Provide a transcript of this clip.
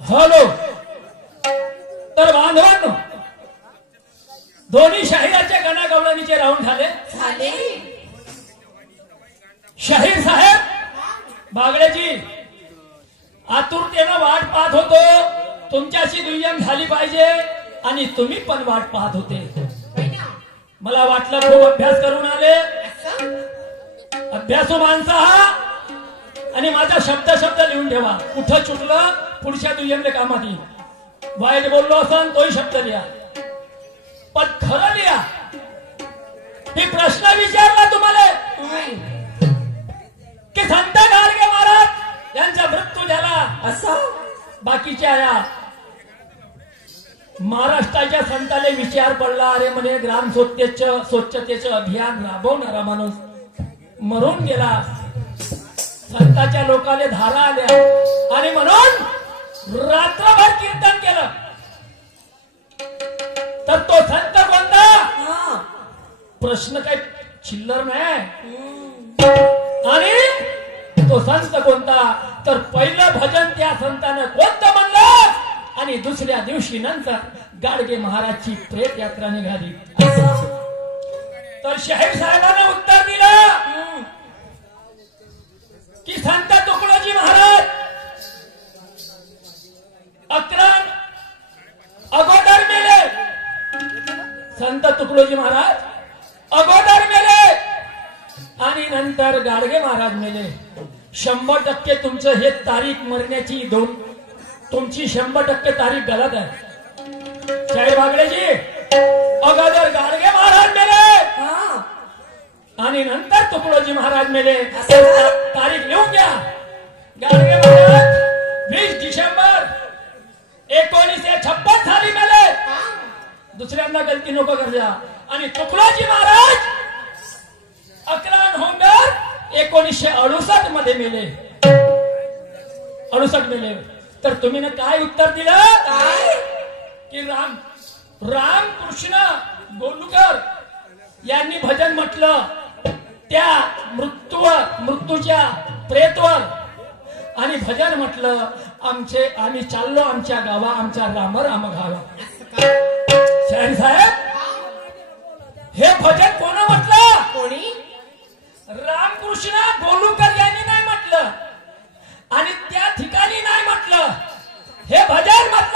Hello. तर बांधवांनो, दोन्ही शाहिराच्या गणागवळणीचे राऊंड झाले. शाहीर साहेब बागडेजी आतुरतेनं वाट पाहत होतो, तुमच्याशी दुय्यम झाली पाहिजे आणि तुम्ही पण वाट पाहत होते. मला वाटलं खूप अभ्यास करून आले, अभ्यासू माणसा हा, आणि माझा शब्द शब्द लिहून ठेवा. कुठं चुकलं पुढच्या दुय्यमले कामात येईल. वाईट बोललो असन तोही शब्द लिहा, पण खरं लिहा. मी प्रश्न विचारला तुम्हाला की संत गाडगे महाराज यांचा मृत्यू झाला असं बाकीच्या या महाराष्ट्राच्या संताले विचार पडला. अरे म्हणे ग्राम स्वच्छतेचं अभियान राबवणारा माणूस मरून गेला. संताच्या लोकाले धारा आल्या आणि म्हणून रात्रभर कीर्तन केलं. तर तो संत कोणता? प्रश्न काही चिल्लर नाही. आणि तो संत कोणता? तर पहिलं भजन त्या संतानं कोणतं म्हणलं आणि दुसऱ्या दिवशी नंतर गाडगे महाराजची प्रेत यात्रा निघाली. तर शाहीर साहेबांना उत्तर दिलं की संत तुकडोजी महाराज अक्रान अगोदर मेले. संत तुकडोजी महाराज अगोदर मेले आणि नंतर गाडगे महाराज मेले. 100% तुमचं हे तारीख मरण्याची तुमची 100% तारीख गलत आहे. शाहीर बागडेजी अगोदर गाडगे महाराज मेले आणि नंतर तुकडोजी महाराज मेले. तारीख लिहून घ्या. गाडगे महाराज 20 डिसेंबर 1956 साली मेले. दुसऱ्यांना गलती नको करजा. आणि तुकडोजी महाराज 11 नोव्हेंबर 1968 मध्ये मेले. 68 मेले. तर तुम्ही ना काय उत्तर दिलं? काय? की रामकृष्ण गोलुकर यांनी भजन म्हटलं त्या मृत्यूच्या प्रेतवर, आणि भजन म्हटलं आम्ही चाललो आमच्या गावा, आमच्या राम राम घावा. शाहीर साहेब, हे भजन कोण म्हटलं? कोणी? रामकृष्ण गोलुकर यांनी नाही म्हटलं आणि त्या ठिकाणी नाही म्हटलं. हे भजन म्हटलं